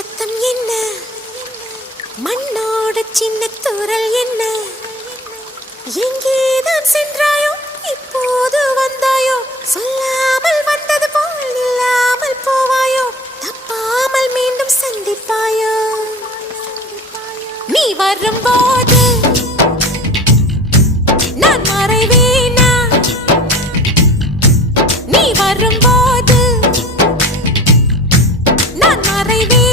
சத்தம் என்ன, மண்ணோட சின்ன தூரல் என்ன, எங்கேதான் சென்றாயோ இப்போது வந்தாயோ, சொல்லாமல் வந்தது போல் இல்லாமல் போவாயோ, தப்பாமல் மீண்டும் சந்திப்பாயோ. நீ வரும்போது நான் மறைவேனா, நீ வரும்போது நான் மறைவேன்.